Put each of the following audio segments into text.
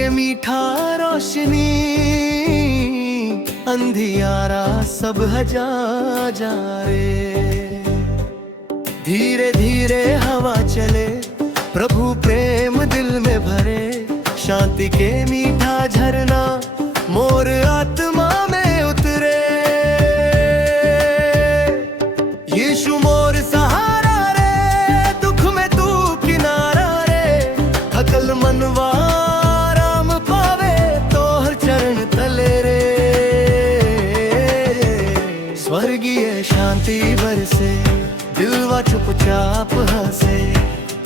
के मीठा रोशनी, अंधियारा सब हजा जा रे। धीरे धीरे हवा चले, प्रभु प्रेम दिल में भरे, शांति के मीठा झरना मोर आत्मा में उतरे। यीशु मोर सहारा रे, दुख में तू किनारा रे, थकल मनवा आराम पावे तो हर चरण तले रे। स्वर्गीय शांति बरसे, दिलवा चुपचाप हंसे,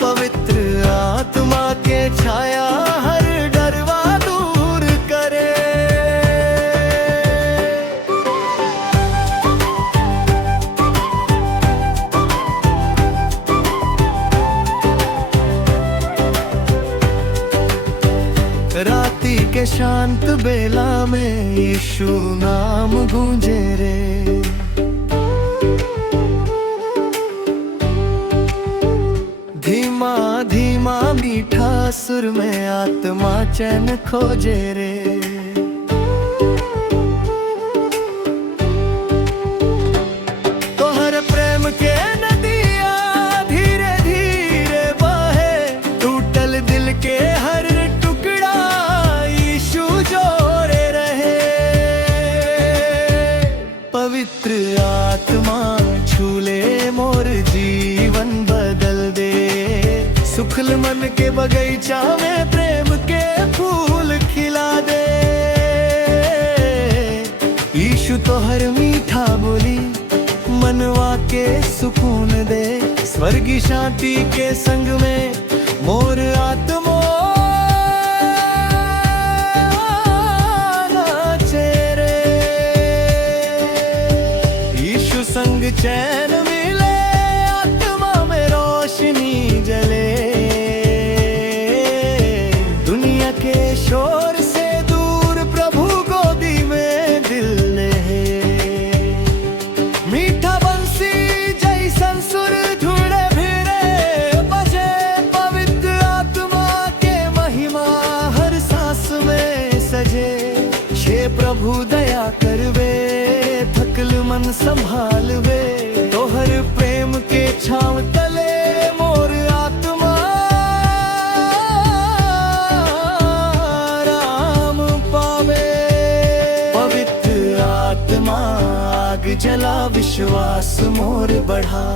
पवित्र आत्मा के छाया हर डरवा दूर करे। राती के शांत बेला में यीशु नाम गूंजे रे। धीमा धीमा मीठा सुर में आत्मा चैन खोजे रे। तोहर प्रेम के नदिया धीरे धीरे बहे, टूटल दिल के हर टुकड़ा यीशु जोड़े रहे। पवित्र आत्मा छूले मोर जीवन बदल दे, सुखल मन के बगीचा में प्रेम के फूल खिला दे। यीशु तो हर मीठा बोली मनवा के सुकून दे, स्वर्गी शांति के संग में मोर आत्मा नाचे रे। यीशु संग चैन मिले, आत्मा में रोशनी जले, शोर से दूर प्रभु गोदी में दिल ले। मीठा बंसी जैसन सुर ढूंढे फिरे बजे, पवित्र आत्मा के महिमा हर सांस में सजे। छे प्रभु दया करवे, थकल मन संभालवे, तोहर प्रेम के छांव तले मोर आत्मा आग जला, विश्वास मोर बढ़ा,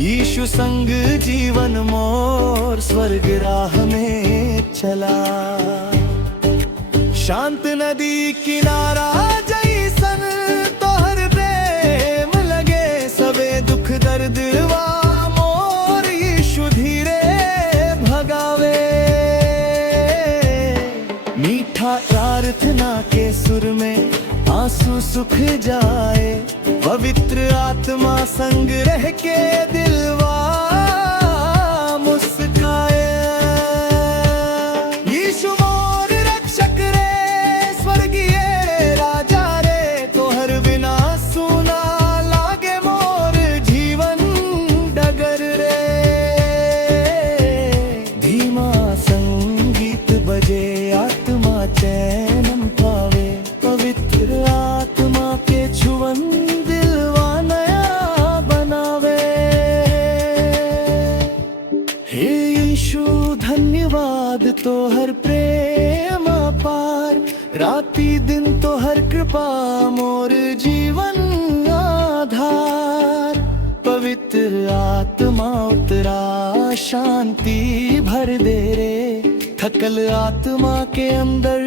यीशु संग जीवन मोर स्वर्ग राह में चला। शांत नदी किनारा जैसन तोहर प्रेम लगे, सबे दुख दर्द वा मोर यीशु धीरे भगावे। मीठा प्रार्थना के सुर में आंसू सुख जाए, पवित्र आत्मा संग रह के दिलवा मुस्काए। यीशु मोर रक्षक रे, स्वर्गीय राजा रे, तोहर बिना सुना लागे मोर जीवन डगर रे। धीमा संगीत बजे, आत्मा चैन पावे, पवित्र आत्मा के छुवन दिलवा नया बनावे। हे यीशु धन्यवाद तोहर प्रेम अपार, राती दिन तोहर कृपा मोर जीवन आधार। पवित्र आत्मा उतरा, शांति भर दे रे, थकल आत्मा के अंदर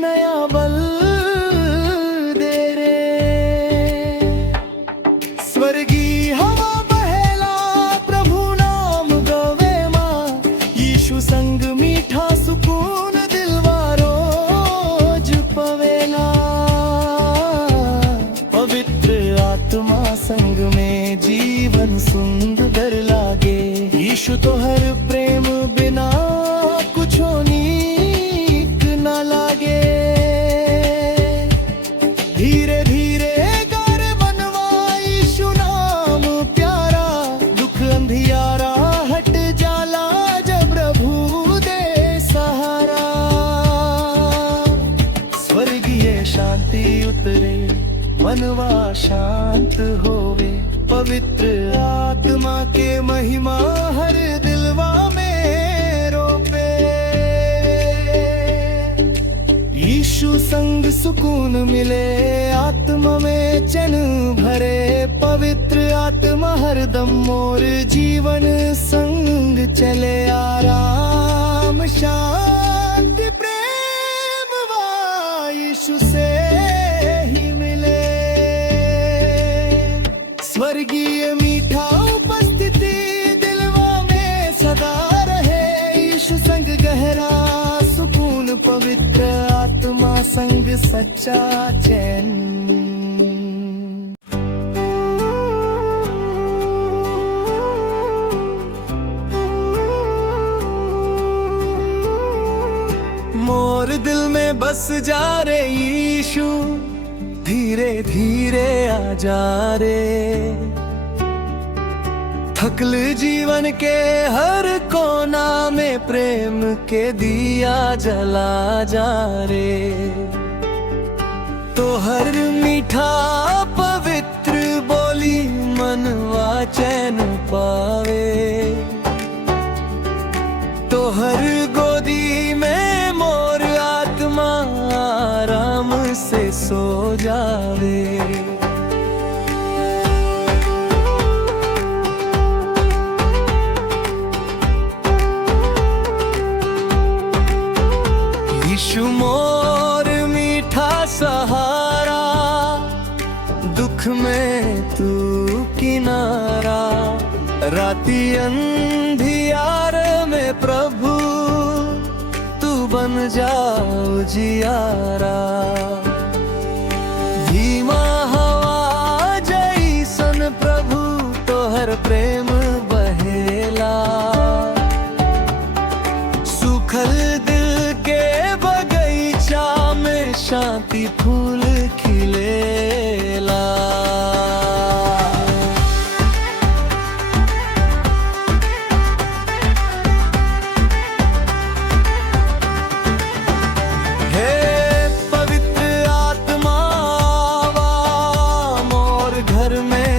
नया बल दे रे। स्वर्गी हवा बहेला, प्रभु नाम गवे माँ, यीशु संग मीठा सुकून दिलवा रोज पवेला। पवित्र आत्मा संग में जीवन सुंदर लागे, यीशु तो हर प्रेम बिना कुछ नीक न लागे। धीरे धीरे कर बनवा यीशु नाम प्यारा, दुख अंधियारा हट जाला जब प्रभु दे सहारा। में शांति उतरे, मनवा शांत होवे। पवित्र आत्मा के महिमा हर दिलवा में रोपे। यीशु संग सुकून मिले, आत्मा में चैन भरे। पवित्र आत्मा हरदम मोर जीवन संग चले। आराम शांति प्रेम वा यीशु से ही मिले। स्वर्गीय मीठा उपस्थिति दिलवा में सदा रहे। यीशु संग गहरा सुकून, पवित्र आत्मा संग सच्चा चैन। मोर दिल में बस जा रे यीशु, धीरे धीरे आ जा रे। थकल जीवन के हर कोना में प्रेम के दिया जला जा रे। तो हर मीठा पवित्र बोली मनवा चैन पावे। तो हर गोदी में मोर आत्मा आराम से सो जावे। यीशु मोर मीठा सहारा, दुख में तू किनारा। राती अंधियार में प्रभु तू बन जाओ जियारा। धीमा हवा जैसन प्रभु तोहर प्रेम बहेला। सुखल दिल के बगीचा में शांति फूल खिलेला।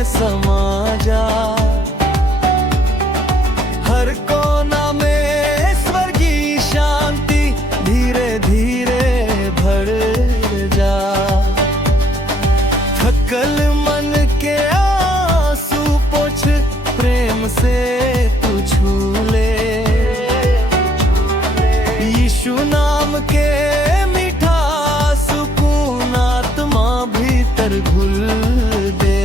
समा जा हर कोना में स्वर्गीय शांति धीरे धीरे भर जा। थकल मन के आंसू पोंछ प्रेम से तू छू ले। यीशु नाम के मीठा सुकून आत्मा भीतर घुल दे।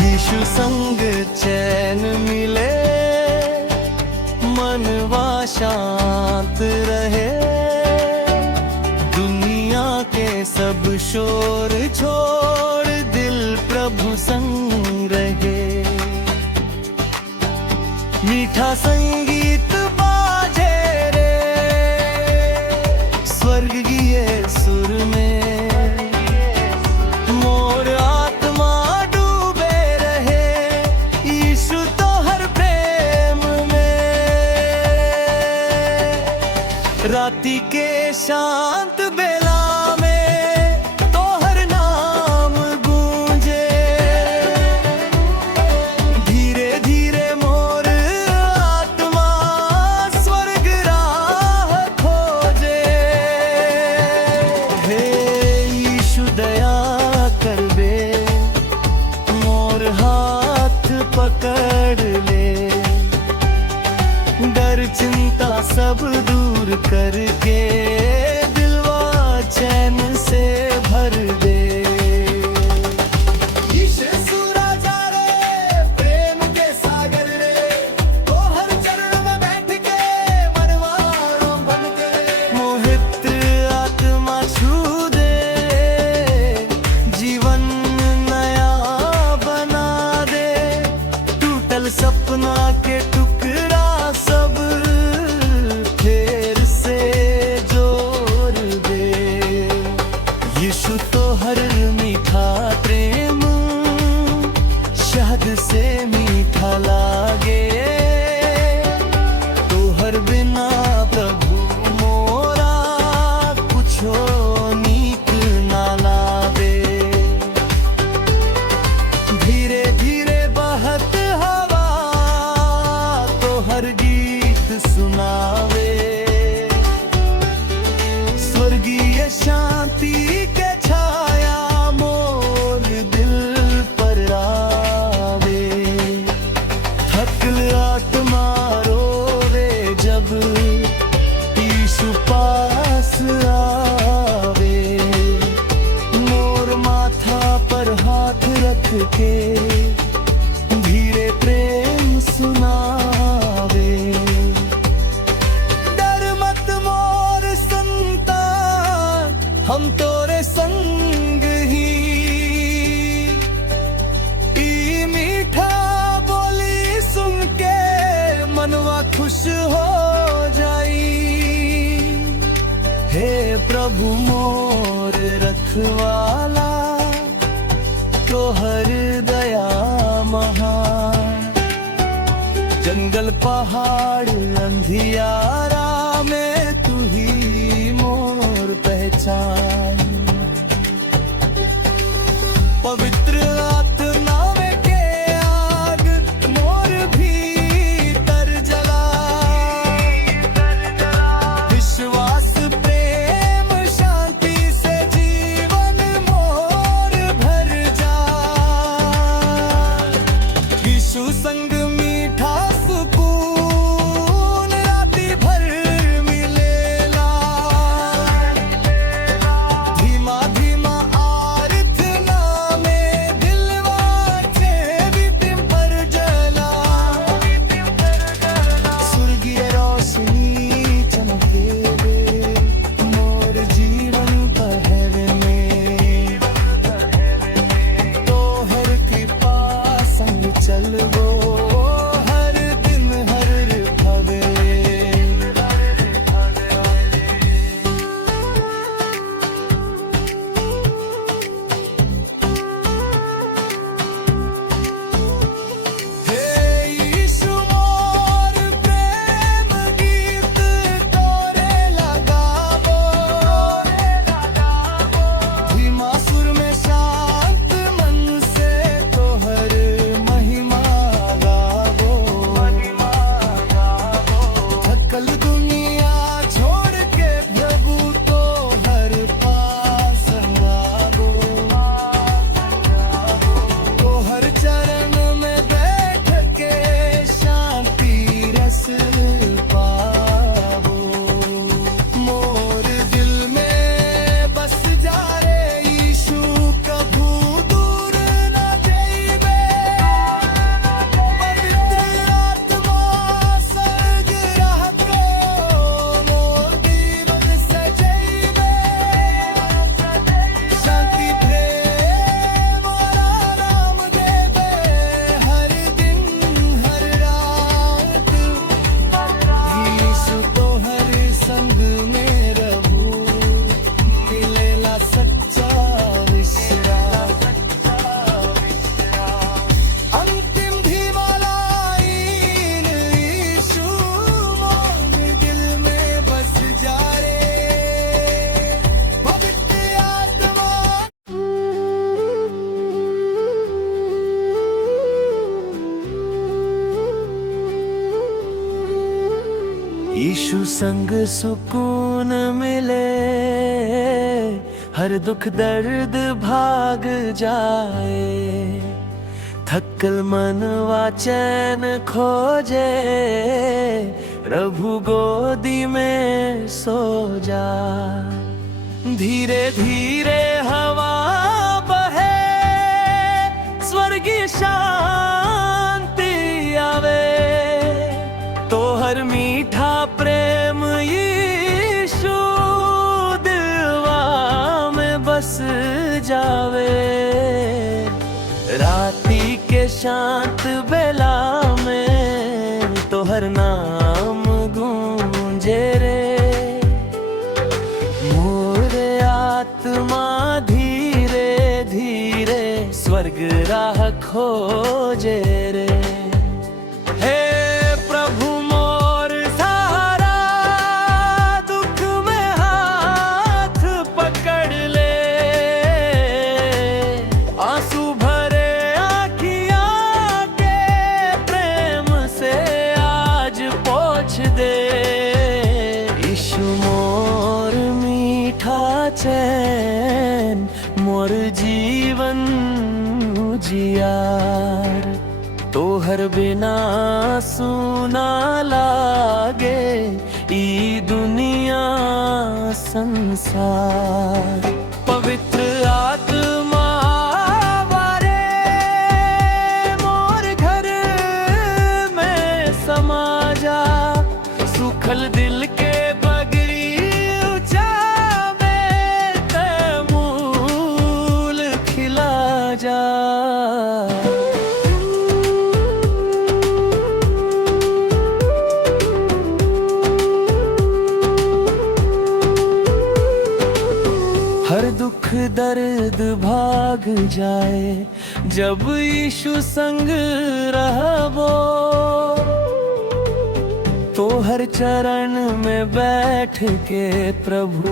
यीशु संग चैन मिले, मनवा शांत रहे। दुनिया के सब शोर छोड़ दिल प्रभु संग रहे। मीठा संगीत बाजे रे स्वर्गीय सुर में। राती के शांत बेला में तोहर नाम गूंजे। धीरे धीरे मोर आत्मा स्वर्ग राह खोजे। हे यीशु दया कर बे, मोर हाथ पकड़ ले। डर चिंता सब दूर करके दिलवा चैन से भर दे। यीशु राजा रे प्रेम के सागर रे, तो हर चरण में बैठ के मनवारों बन के। मोहित आत्मा छू दे, जीवन नया बना दे। टूटल सपना के टुकड़ा सब फिर से जो शांति के छाया मोर दिल पर आवे। थकल आत्मा रोवे जब यीशु पास आवे। मोर माथा पर हाथ रख के धीरे प्रेम सुनावे। डर मत मोर संतान, हम तोरे संग ही। ई मीठा बोली सुन के मनवा खुश हो जाई। हे प्रभु मोर रखवाला, तोहर दया महान। जंगल पहाड़ अंधियारा में तू ही मोर पहचान। पवित्र आत्मा में के आग मोर भीतर जला। विश्वास प्रेम शांति से जीवन मोर भर जा। यीशु संग मीठा सुकून राती भर मिलेला। धीमा धीमा आराधना में दिलवा से विपिन भर जला। स्वर्गीय रोशनी चमके वे मोर जीवन पहरे में। तोहर कृपा संग चलबो हर दिन हर भवे। हे यीशु मोर प्रेम गीत तोरे लगाबो। धीमा सुर में शांत मन से तोहर महिमा गाबो। थकल दुनिया छोड़ के प्रभु तोहर पास आबो। तोहर चरण में बैठ के शांति रस पाबो। मोर दिल में बस जा रे यीशु, कभू दूर न जइबे। पवित्र आत्मा संग रहको मोर जीवन सजइबे। शांति प्रेम और आराम देबे हर दिन हर रात। यीशु तोहर संग में रहू मिलेला सच्चा विश्राम। अंतिम धीमा लाइन यीशु मोर दिल में बस जा रे। पवित्र आत्मा यीशु संग सुकून मिले, हर दुख दर्द भाग जाए। थकल मनवा चैन खोजे, प्रभु गोदी में सो जा। धीरे धीरे हवा बहे, स्वर्गीय शांति आवे। तोहर मीठा प्रेम यीशु दिलवा में बस जावे। राती के शांत बेला में तोहर नाम गूंजे रे। मोर आत्मा धीरे धीरे स्वर्ग राह खोजे रे। हे प्रभु मोर सहारा, दुख में हाथ पकड़ ले। आंसू भरे आँखियाँ के प्रेम से आज पोंछ दे। यीशु मोर मीठा चेहरा चैन मोर जीवन उजियार। तोहर बिना सुना लागे ई दुनिया संसार। पवित्र आत्मा वारे मोर घर में समा जा। सुखल दिल के बगरी उचावे तमूल खिला जा। हर दुख दर्द भाग जाए जब यीशु संग रहबो। तो हर चरण में बैठ के प्रभु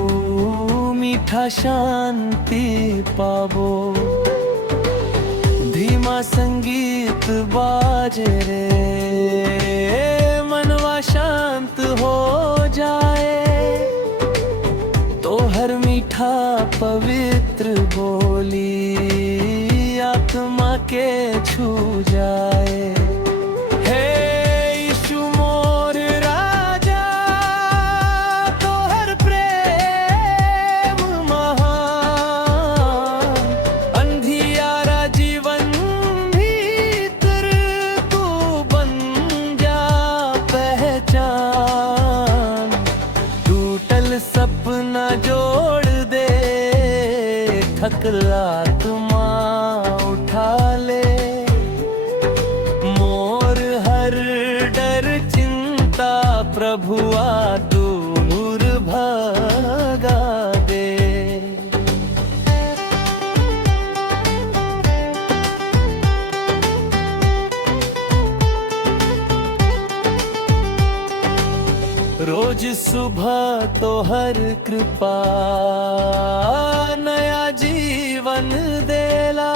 मीठा शांति पाबो। धीमा संगीत बाजे रे मनवा शांत हो जाए। तो हर मीठा पवित्र बोली आत्मा के छू जाए। हे यीशु मोर राजा तो हर प्रेम महान। अंधियारा जीवन भीतर तू बन जा पहचान। टूटल सपना जोड़ दे थकला आत्मा उठा ले। मोर हर डर चिंता प्रभुआ दूर भगा दे। रोज सुबह तो हर कृपा नया जीवन देला।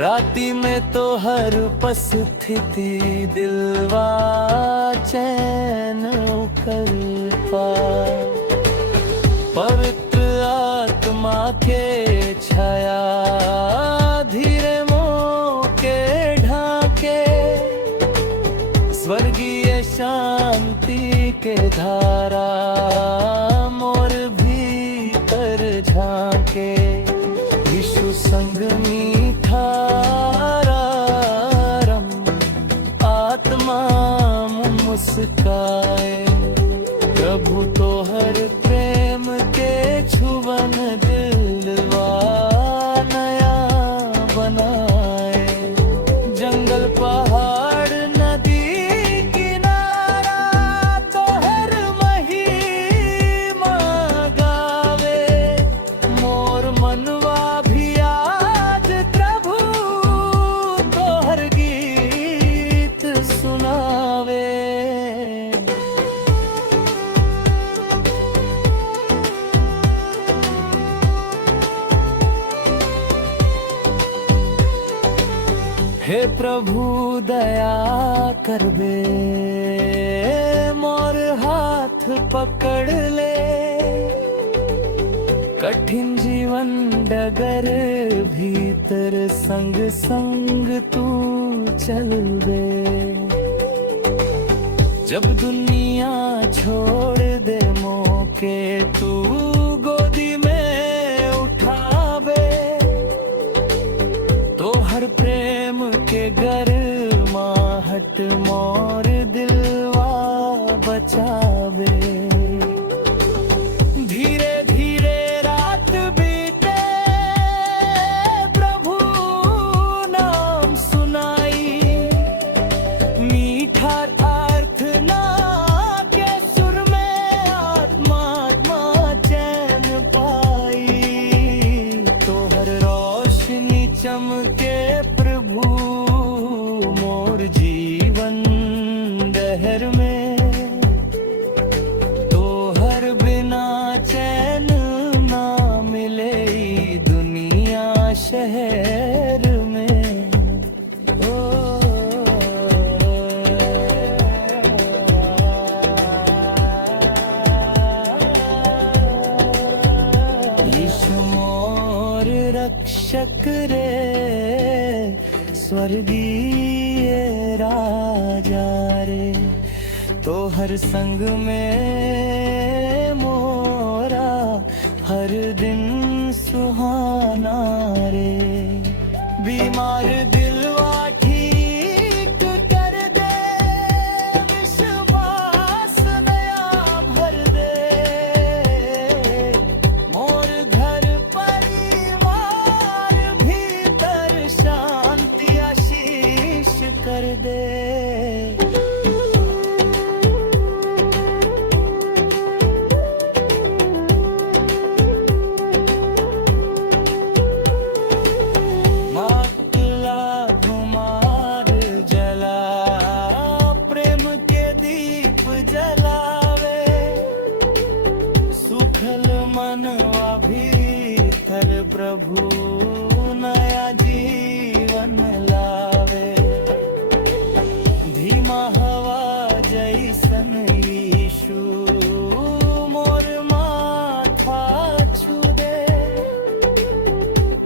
राती में तो हर उपस्थिति दिलवा चैन कर पा। पवित्र आत्मा के छाया धीरे मोह के ढाके। स्वर्गीय शांति के धारा मोर भीतर झांके। यीशु संग मीठा आराम आत्मा मुस्काए। प्रभु तो हर प्रेम के छुवन दिलवा नया बनाए। जंगल पहाड़ हे प्रभु दया करबे मोर हाथ पकड़ ले। कठिन जीवन डगर भीतर संग संग तू चल दे। जब दुनिया छोड़ दे मौके तू गोदी में उठावे। तो हर प्रेम के गर्माहट मोर दिलवा बचावे। धीरे धीरे रात बीते प्रभु नाम सुनाई। मीठा अर्थ ना के सुर में आत्मा चैन रक्षक रे स्वर्गीय राजा रे। तो हर संग में मोरा हर दिन सुहाना रे। बीमार दिलवा ठीक कर दे, विश्वास नया भर दे। मोर घर परिवार भीतर शांति आशीष कर दे। मनवा भीतर प्रभु नया जीवन लावे। धीमा हवा जैसन यीशु मोर माथा छू दे।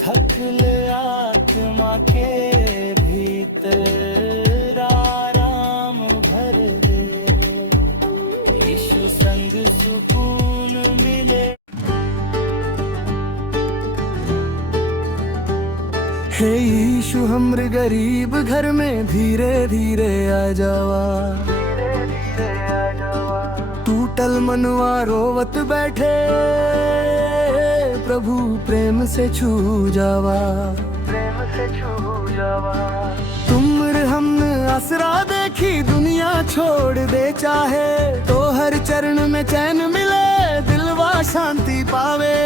थकल आत्मा के भीतर आराम भर दे। यीशु संग सुकून मिले। हे यीशु हमरे गरीब घर में धीरे धीरे आ जावा। टूटल मनवा रोवत बैठे, प्रभु प्रेम से छू जावा। तुमरे हमने आसरा देखी, दुनिया छोड़ दे चाहे तो हर चरण में चैन मिले, दिलवा शांति पावे।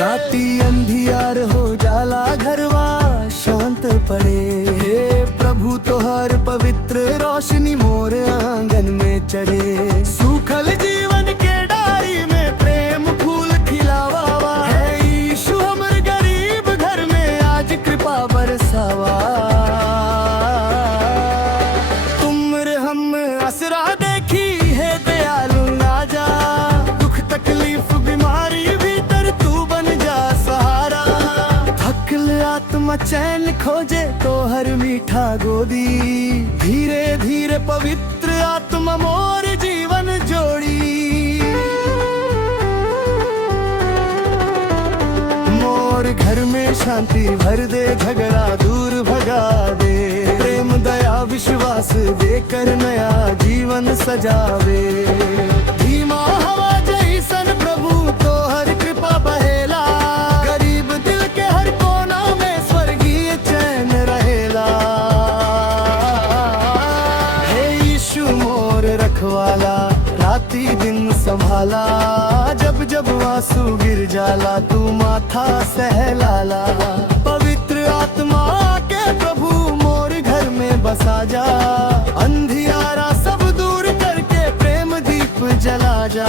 राती अंधियार हो जाला घरवा शांत पड़े, प्रभु तोहर पवित्र रोशनी मोर आंगन में चढ़े। सूखल जीवन के डारी में प्रेम फूल खिलावा। है यीशु हमर गरीब घर में आज कृपा बरसावा। तुमरे हम असरा देखी है दयालु राजा। दुख तकलीफ बीमारी आत्मा चैन खोजे तो हर मीठा गोदी। धीरे धीरे पवित्र आत्मा मोर जीवन जोड़ी। मोर घर में शांति भर दे, झगड़ा दूर भगा दे। प्रेम दया विश्वास देकर नया जीवन सजावे। धीमा हवा जैसन प्रभु तो हर कृपा बहेला। गरीब दिल के हर कोना में स्वर्गीय चैन रहेला। हे यीशु मोर रखवाला, राती दिन संभाला। जब जब आंसू गिर जाला तू माथा सहलाला। पवित्र आत्मा के प्रभु मोर घर में बसा जा। अंधियारा सब दूर करके प्रेम दीप जला जा।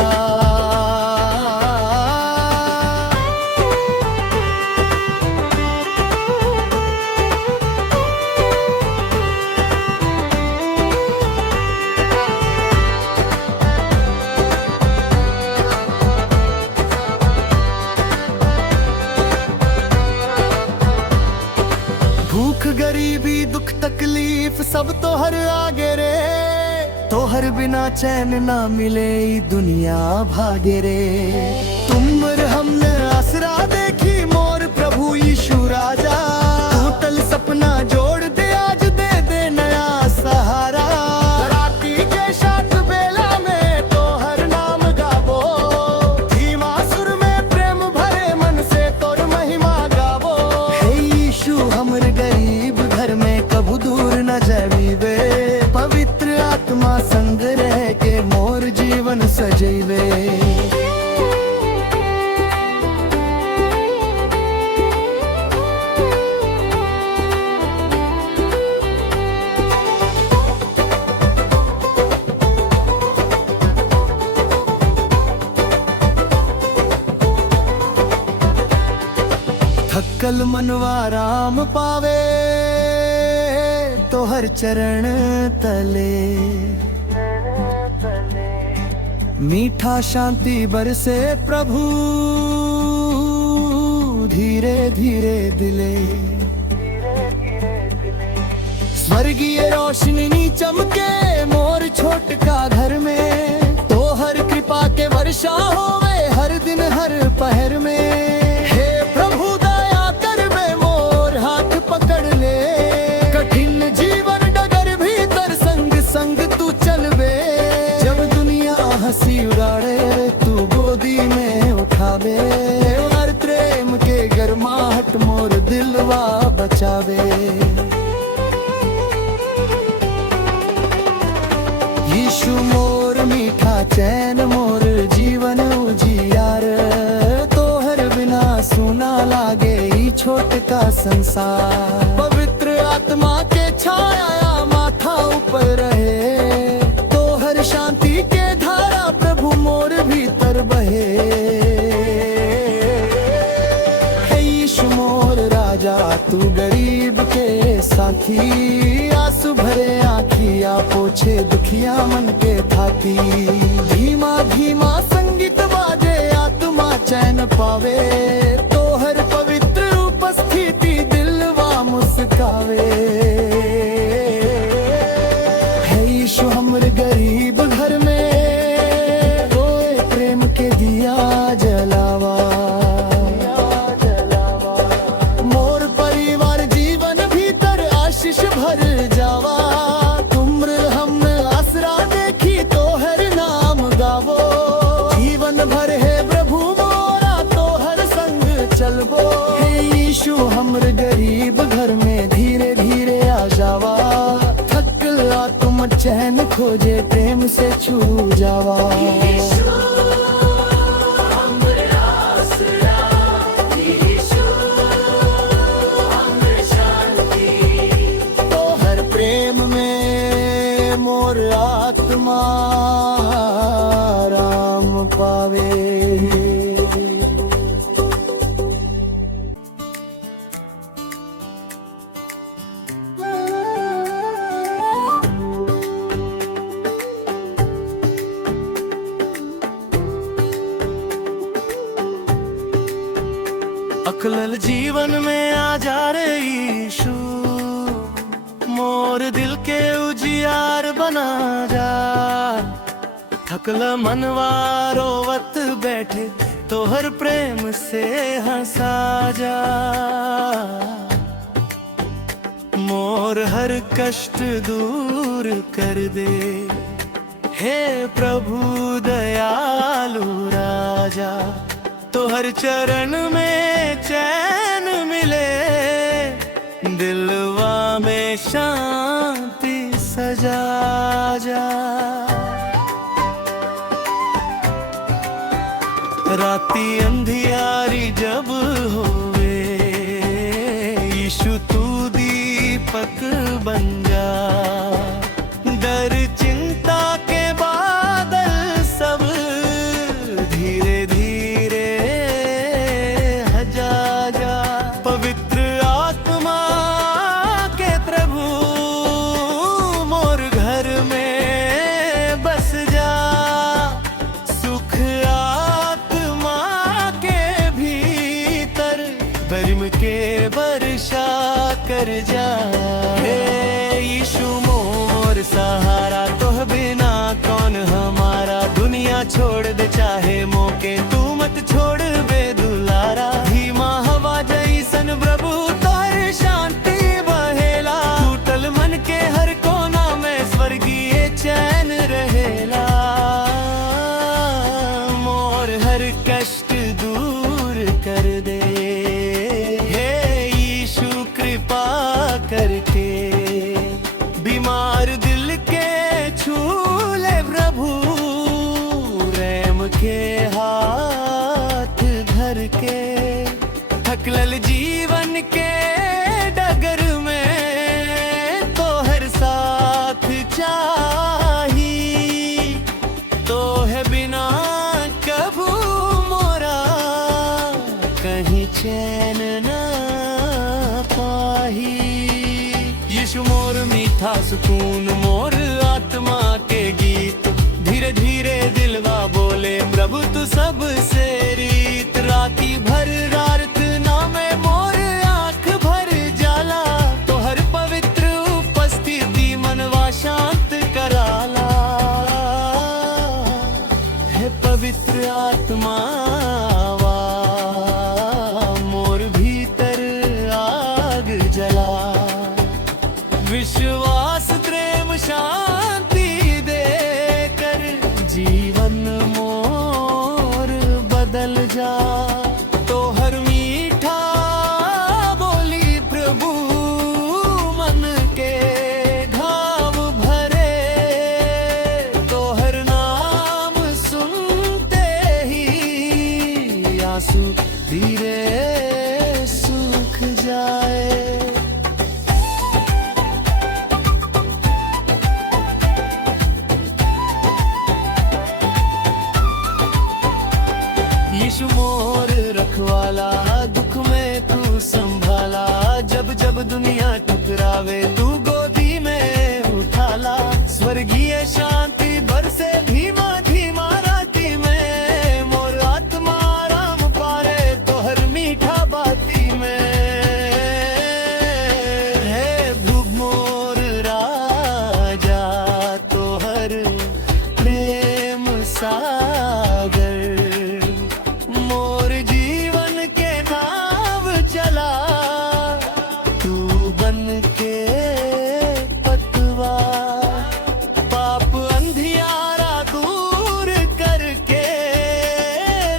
गरीबी दुख तकलीफ सब तो हर आगे रे। तो हर बिना चैन ना मिले दुनिया भागे रे। तुमर हमने आसरा देखी मोर प्रभु यीशु राजा। टूटल सपना जोड़ दे आज दे दे नया सहारा। राती के साथ बेला में तो हर नाम गावो। धीमा सुर में प्रेम भरे मन से तोर महिमा गावो। हे यीशु हमर गरीब घर में कबू दूर न जावीवे। पवित्र आत्मा संग रह के मोर जीवन सजैवे। थकल मनवा राम पावे तो हर चरण तले। मीठा शांति बरसे प्रभु धीरे धीरे दिले। स्वर्गीय रोशनी चमके मोर छोटका घर में, तो हर कृपा के वर्षा होवे हर दिन हर पहर में। हे प्रभु दया कर बे मोर हाथ पकड़ ले, कठिन जीवन डगर भीतर संग संग तू चल बे। जब दुनिया हंसी उड़ाड़े तू गोदी में उठावे, हर प्रेम के गर्माहट मोर दिलवा बचावे। यीशु मोर मीठा चैन मोर जीवन उजियार, तोहर बिना सुना लागे ई छोटका संसार। पवित्र आत्मा के छाया माथा ऊपर रहे, तोहर शांति के धारा प्रभु मोर भीतर बहे। हे यीशु मोर राजा तू गरीब के साथी, आंसू भरे आँखिया पोछे दुखिया मन के थाती। धीमा धीमा संगीत बाजे आत्मा चैन पावे, तोहर पवित्र उपस्थिति दिलवा मुस्कावे। हे यीशु हमर गरीब घर में रोए प्रेम के दिया जलावा। मोर परिवार जीवन भीतर आशीष भर जावा। तुम्र हम आसरा देखी तोहर नाम गावो, जीवन भर है प्रभु मोरा तोहर संग चलबो। हे यीशु हमर गरीब घर में धीरे धीरे आ जावा, थकल आत्म चैन खोजे प्रेम से छू जावा। मोर आत्मा राम पावे। अकलल जीवन में आ जा रे यीशु, मोर दिल के उजियार बना जा। थकल मनवा रोवत बैठे तोहर प्रेम से हंसा जा। मोर हर कष्ट दूर कर दे, हे प्रभु दयालु राजा। तोहर चरण में चैन मिले, दिलवा में शांति सजा जा। राती अंधियारी जब होवे, यीशु तू दीपक बन जा। डर चिंता के बादल सब धीरे धीरे हजा जा। पवित्र आत्मा के प्रभु मोर घर में बस जा। सुख आत्मा के भीतर प्रेम के वर्षा कर जा। हे यीशु मोर सहारा, तोह बिना कौन हमारा। दुनिया छोड़ दे चाहे मौके, तू मत छोड़ बे दुलारा। धीमा हवा जैसन प्रभु तोहर शांति बहेला, टूटल मन के हर कोना में स्वर्गीय चैन रहेला। मोर हर कष्ट दूर कर दे, हे यीशु कृपा करके। बीमार दिल के छू ले प्रभु, प्रेम के हाथ धर के। थकल जीवन के डगर में तोहर साथ चाही। तो है बिना कभू मोरा कहीं चैन न पाही। यीशु मोर मीठा सुकून, मोर आत्मा के गीत। धीरे धीरे दिलवा बोले प्रभु तू सबसे रीत। राती भर रात नाम आंसू धीरे सूख जाए। यीशु मोर रखवाला, दुख में तू संभाला, जब जब दुनिया टकरावे तू गोदी में उठाला। स्वर्गीय शांति बरसे धीमा धीमा राती में, मोर आत्मा आराम पारे तोहर मीठा बाती में। हे भूख मोर राजा तोहर प्रेम सागर, मोर जीवन के नाव चला तू बन के पतवा। पाप अंधियारा दूर करके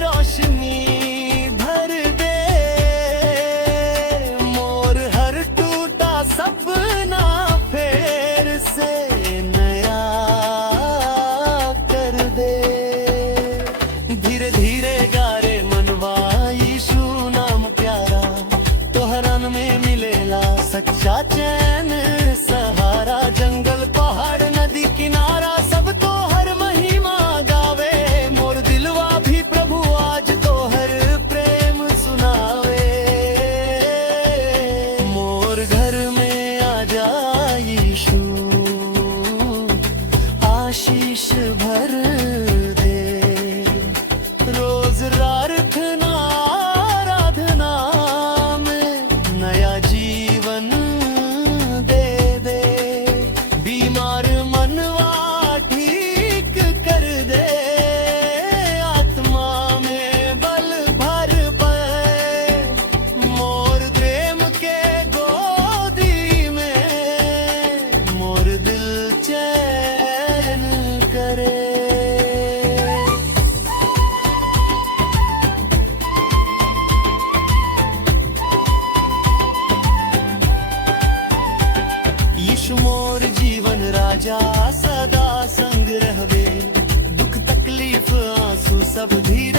रोशनी भर दे, मोर हर टूटा सपना फिर से नया कर दे। धीरे धीरे गारे मनवा यीशु नाम प्यारा, तोहरन में मिलेला सच्चा चैन सहारा। जंगल पहाड़ नदी किनारा सब तो हर महिमा गावे, मोर दिलवा भी प्रभु आज तोहर प्रेम सुनावे। मोर घर में आ जा यीशु, आशीष भर दे। रोज प्रार्थना आराधना में नया जीवन दे दे। बीमार मनवा ठीक कर दे, आत्मा में बल भर पाए। मोर प्रेम के गोदी में मोर दिल चैन करे। यीशु मोर जीवन राजा सदा संग रहवे, दुख तकलीफ आंसू सब धीरे